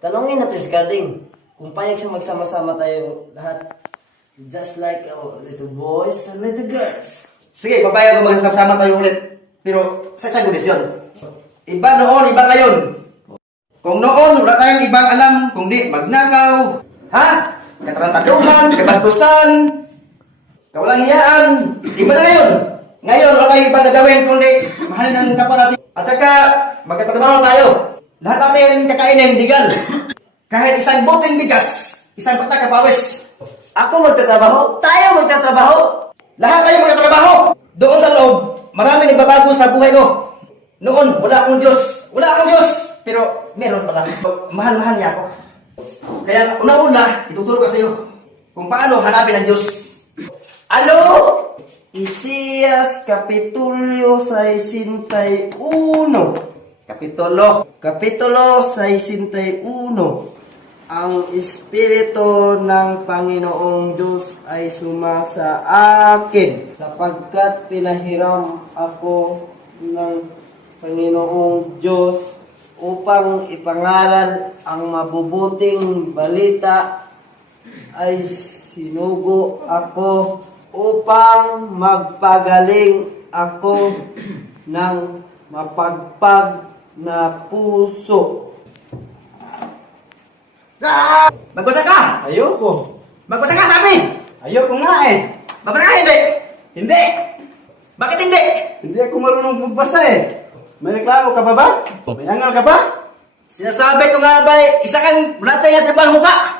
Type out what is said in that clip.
Tanungin natin si Garding kung payag siya magsama-sama tayo lahat. Just like our little boys and little girls. Sige, papayag ko magsama tayo ulit. Pero sa isang kondisyon. Iba noon, iba ngayon. Kung noon, wala tayong ibang alam, kundi magnakaw, ha? Katarantaduhan, kabastusan, kawalang hiyaan. Iba na ngayon. Ngayon, wala tayong ibang gagawin, kundi mahalin ang kapwa natin. At saka, magkatrabaho tayo. Lahat natin kakainin, legal. Kahit isang boteng bigas, isang patak kapawis. Ako magtatrabaho, tayo magtatrabaho. Lahat tayo magtatrabaho. Doon sa loob, maraming nagbabago sa buhay ko. Noon, wala akong Diyos. Wala akong Diyos. Pero, meron pala. Mahal-mahal niya ako. Kaya, una-una, ituturo ko sa iyo kung paano hanapin ang Diyos. Ano? Isaias Kapitulo 61. Kapitulo 61. Ang Espiritu ng Panginoong Diyos ay sumasa akin sapagkat pinahiram ako ng Panginoong Diyos upang ipangaral ang mabubuting balita. Ay sinugo ako upang magpagaling ako ng mapagpag na puso. Magbasa ka! Ayoko. Magbasa ka, sabi! Ayoko nga eh. Magbasa ka, hindi! Hindi! Bakit hindi? Hindi ako marunong magbasa eh. May reklamo ka ba ba? May angal ka ba? Sinasabi ko nga ba, isa kang wala tayong trabaho ka!